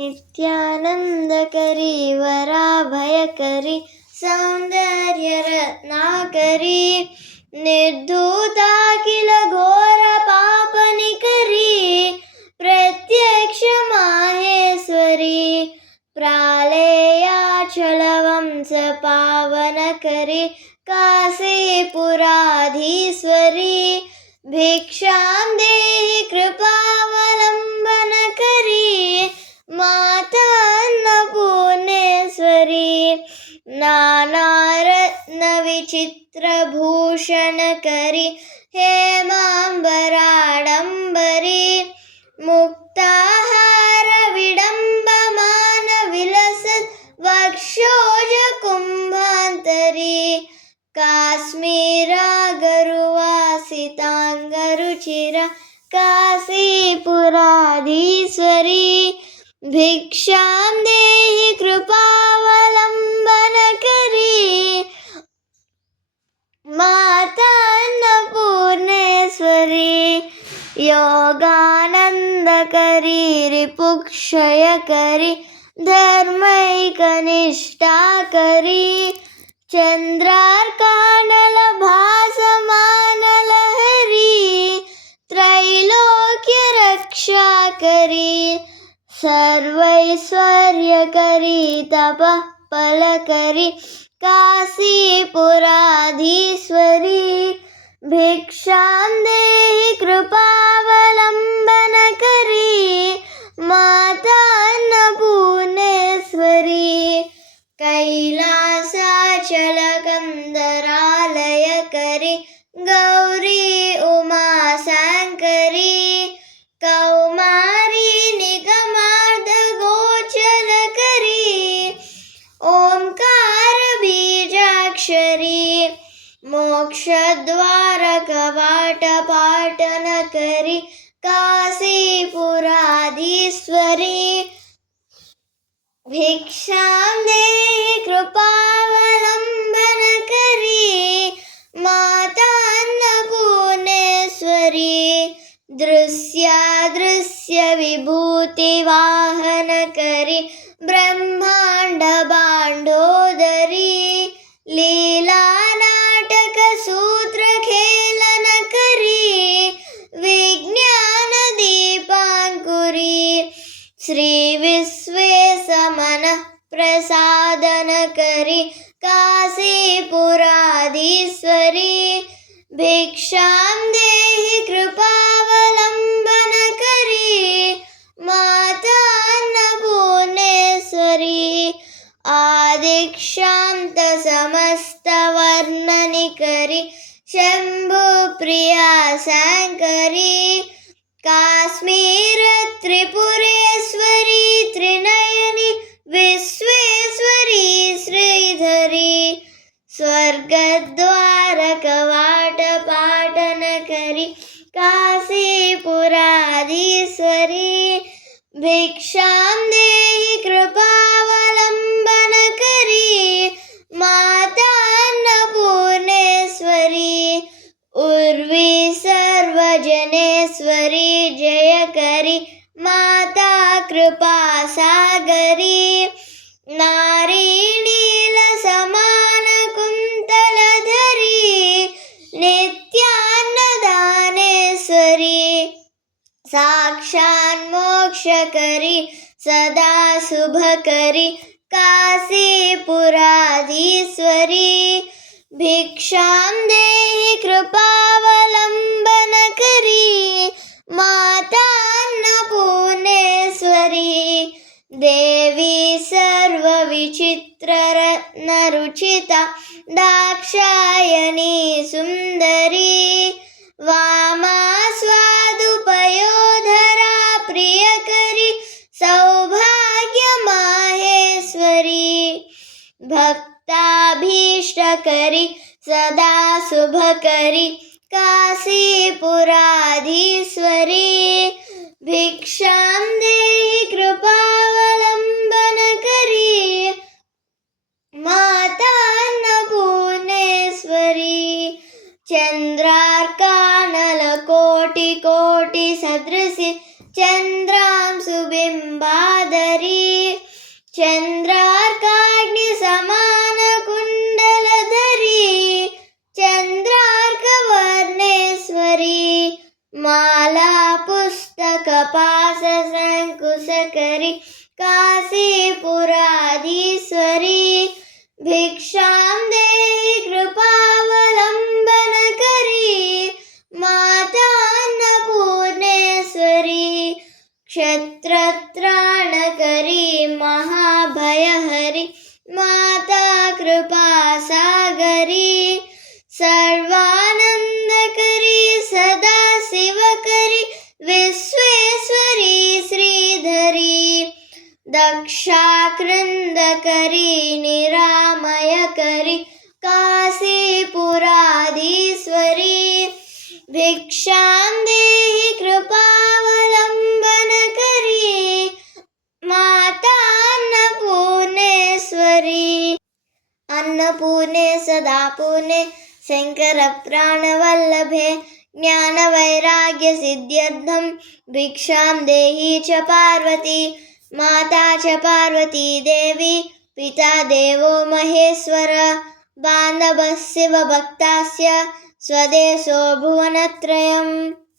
नित्यानन्दकरी वराभयकरी सौन्दर्यरत्नाकरी निर्धूताखिल घोरपापनिकरी प्रत्यक्ष माहेश्वरी प्रालेयाचलवंश पावनकरी काशीपुराधीश्वरी भिक्षां देहि कृपावलम्बनकरी माता अन्नपूर्णेश्वरी नानारत्नविचित्रभूषणकरी हेमाम्बराडम्बरी मुक्ताहारविडम्बमानविलसत् वक्षोजकुम्भान्तरी काश्मीरागरुवासिताङ्गरुचिरा काशीपुराधीश्वरी भिक्षां देहि कृपावलम्बनकरी माता अन्नपूर्णेश्वरी योगानन्दकरी रिपुक्षयकरी धर्मैकनिष्ठाकरी चन्द्रार्कानलभासमानलहरी त्रैलोक्यरक्षाकरी सर्वैश्वर्यकरी तपःफलकरी काशीपुराधीश्वरी भिक्षां देहि कृपावलम्बनकरी माता अन्नपूर्णेश्वरी कैलासाचलकन्दरालयकरी गौरी उमाशङ्करी कौमारी निगमार्धगोचरकरी ओंकारबीजाक्षरी मोक्षद्वारकवाटपाटनकरी काशीपुराधीश्वरी भिक्षां देहि कृपावलम्बनकरी माता अन्नपूर्णेश्वरी दृश्यादृश्यविभूतिवाहनकरी ब्रह्माण्डबाण्डोदरी लीलानाटकसूत्रखेलनकरी विज्ञानदीपाङ्कुरी श्रीविश्वेशमनःप्रसादनकरी काशीपुराधीश्वरी भिक्षां देहि कृपावलम्बनकरी माता अन्नपूर्णेश्वरी आदिक्षान्तसमस्तवर्णनिकरी शम्भुप्रिया शङ्करी काश्मीरत्रिपुरेश्वरी त्रिनयनी विश्वेश्वरी श्रीधरी स्वर्गद्वारकवाटपाटनकरी काशीपुराधीश्वरी भिक्षां देहि कृपावलम्बनकरी माता अन्नपूर्णेश्वरी उर्वी सर्वजनेश्वरी जयकरी माता कृपासागरी नारीनीलसमानकुन्तलधरी नित्यान्नदानेश्वरी साक्षान्मोक्षकरी सदा शुभकरी काशीपुराधीश्वरी भिक्षां देहि कृपावलम्बनकरी माता अन्नपूर्णेश्वरी देवी सर्वविचित्ररत्नरुचिता दाक्षायणी सुन्दरी वामा स्वादुपयोधरा प्रियकरी सौभाग्यमाहेश्वरी भक्ताभीष्टकरी सदा शुभकरी काशीपुराधीश्वरी भिक्षां देहि कृपावलम्बनकरी माता अन्नपूर्णेश्वरी चन्द्रार्कानलकोटिकोटिसदृशि चन्द्रांशुबिम्बाधरी चन्द्रार्काग्निसमानकुण्डलधरी चन्द्रार्कवर्णेश्वरी माला पुस्तकपाशशङ्कुशकरी काशीपुराधीश्वरी भिक्षां देहि कृपावलम्बनकरी माता अन्नपूर्णेश्वरी क्षत्रत्राणकरी महाभयहरी माता कृपासागरी सर्वानन्दकरी सदा शिवकरी विश्वेश्वरी श्रीधरी दक्षाकृन्दकरी निरामयकरी काशीपुराधीश्वरी भिक्षां देहि कृपावलम्बनकरी माता अन्नपूर्णेश्वरी अन्नपूर्णे सदा पूर्णे शङ्करप्राणवल्लभे ज्ञानवैराग्यसिद्ध्यर्थं भिक्षां देहि च पार्वती माता च पार्वती देवी पिता देवो महेश्वर बान्धवः शिवभक्तास्य स्वदेशो भुवनत्रयम्।